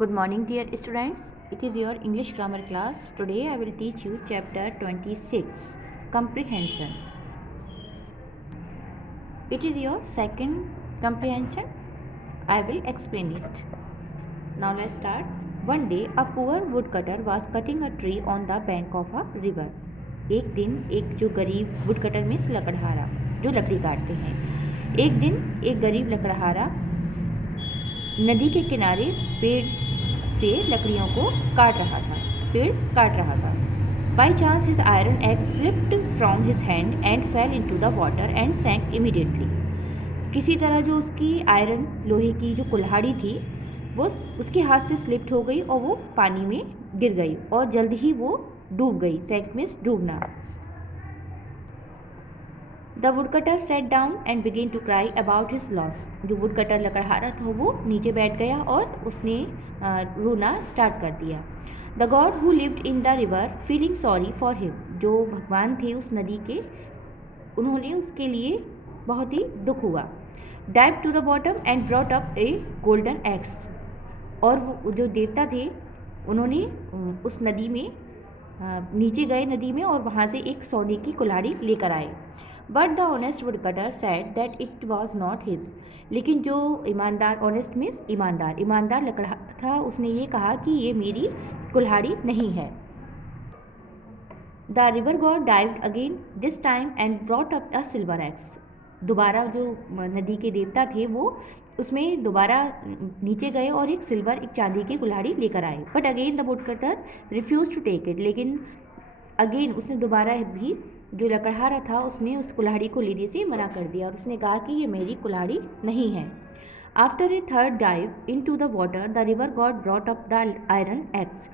Good morning, dear students. It is your English grammar class. Today I will teach you chapter 26, Comprehension. It is your second comprehension. I will explain it. Now let's start. One day a poor woodcutter was cutting a tree on the bank of a river. एक दिन एक जो गरीब woodcutter means लकड़हारा जो लकड़ी काटते हैं, एक दिन एक गरीब लकड़हारा नदी के किनारे पेड़ से लकड़ियों को काट रहा था। By chance his iron axe slipped from his hand and fell into the water and sank immediately. किसी तरह जो उसकी आयरन लोहे की जो कुल्हाड़ी थी वो उसके हाथ से स्लिप्ट हो गई और वो पानी में गिर गई और जल्द ही वो डूब गई। सैंक मीन्स डूबना। The woodcutter sat down and began to cry about his loss. जो वुडकटर लकड़हारा था वो नीचे बैठ गया और उसने रोना स्टार्ट कर दिया। The God who lived in the river feeling sorry for him. जो भगवान थे उस नदी के, उन्होंने उसके लिए बहुत ही दुख हुआ। Dive to the bottom and brought up a golden axe. और वो जो देवता थे उन्होंने उस नदी में नीचे गए नदी में और वहाँ से एक सोने की कुल्हाड़ी लेकर आए। But the honest woodcutter said that it was not his. लेकिन जो ईमानदार, ऑनेस्ट मीन्स ईमानदार लकड़ा था, उसने ये कहा कि ये मेरी कुल्हाड़ी नहीं है। The river God dived again this time and brought up a silver x. दोबारा जो नदी के देवता थे वो उसमें दोबारा नीचे गए और एक चांदी की कुल्हाड़ी लेकर आए। But again the woodcutter refuse to take it. लेकिन अगेन उसने दोबारा भी, जो लकड़हारा था, उसने उस कुल्हाड़ी को लेने से मना कर दिया और उसने कहा कि ये मेरी कुल्हाड़ी नहीं है। After a third dive into the water the river god brought up the iron axe.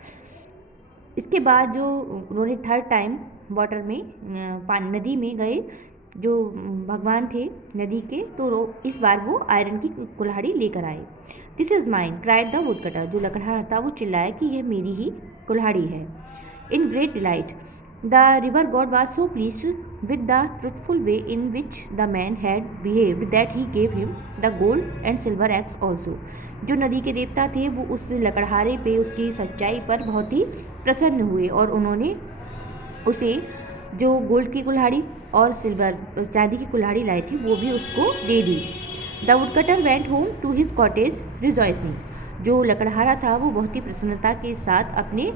इसके बाद जो उन्होंने थर्ड टाइम वाटर में नदी में गए, जो भगवान थे नदी के, तो इस बार वो आयरन की कुल्हाड़ी लेकर आए। This is mine cried the woodcutter. जो लकड़हारा था वो चिल्लाया कि यह मेरी ही कुल्हाड़ी है। In great delight the river God was so pleased with the truthful way in which the man had behaved that he gave him the gold and silver x also. जो नदी के देवता थे वो उस लकड़हारे पे, उसकी सच्चाई पर बहुत ही प्रसन्न हुए और उन्होंने उसे जो गोल्ड की कुल्हाड़ी और चांदी की कुल्हाड़ी लाए थे वो भी उसको दे दी। The woodcutter went home to his cottage rejoicing. जो लकड़हारा था वो बहुत ही प्रसन्नता के साथ अपने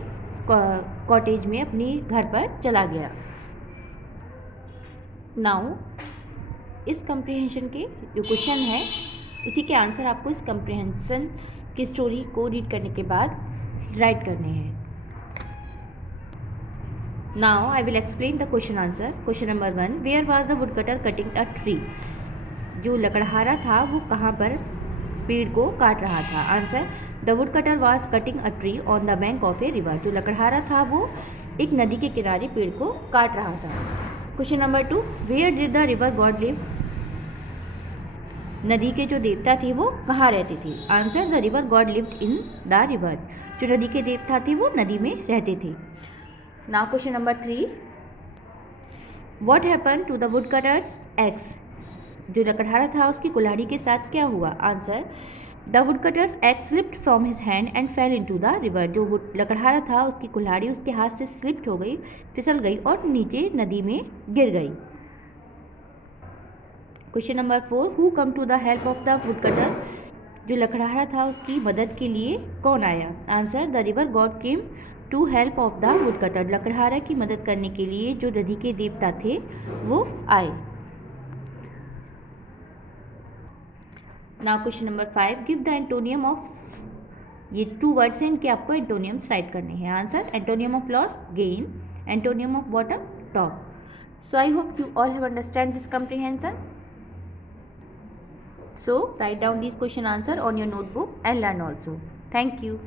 कॉटेज में, अपने घर पर चला गया। नाउ इस कंप्रीहेंशन के जो क्वेश्चन है इसी के आंसर आपको इस कंप्रीहेंशन की स्टोरी को रीड करने के बाद राइट करने हैं। Now I will explain the question answer. Question number 1. Where was the woodcutter cutting a tree? जो लकड़हारा था वो कहाँ पर पेड़ को काट रहा था? Answer, the woodcutter was cutting a tree on the bank of a river. जो लकड़हारा था वो एक नदी के किनारे पेड़ को काट रहा था। Question number 2. Where did the river god live? नदी के जो देवता थे वो कहाँ रहते थे? Answer, the river god lived in the river. जो नदी के देवता थे वो नदी में रहते थे। Now question number 3. What happened to the woodcutter's axe? जो लकड़हारा था उसकी कुल्हाड़ी के साथ क्या हुआ? Answer, the woodcutter's axe slipped from his hand and fell into the river. जो लकड़हारा था उसकी कुल्हाड़ी उसके हाथ से स्लिप्ट हो गई, फिसल गई और नीचे नदी में गिर गई। Question number 4. Who came to the help of the woodcutter? जो लकड़हारा था उसकी मदद के लिए कौन आया? Answer, the river god came to help of the woodcutter. लकड़हारा की मदद करने के लिए जो नदी के देवता थे वो आए। Now question number 5. Give the antonym of, ये 2 वर्ड्स हैं, इनके आपको एंटोनियम्स राइट करने हैं। Answer, antonym of loss gain, antonym of bottom top. So I hope you all have understand this comprehension. So write down these question answer on your notebook and learn also. Thank you.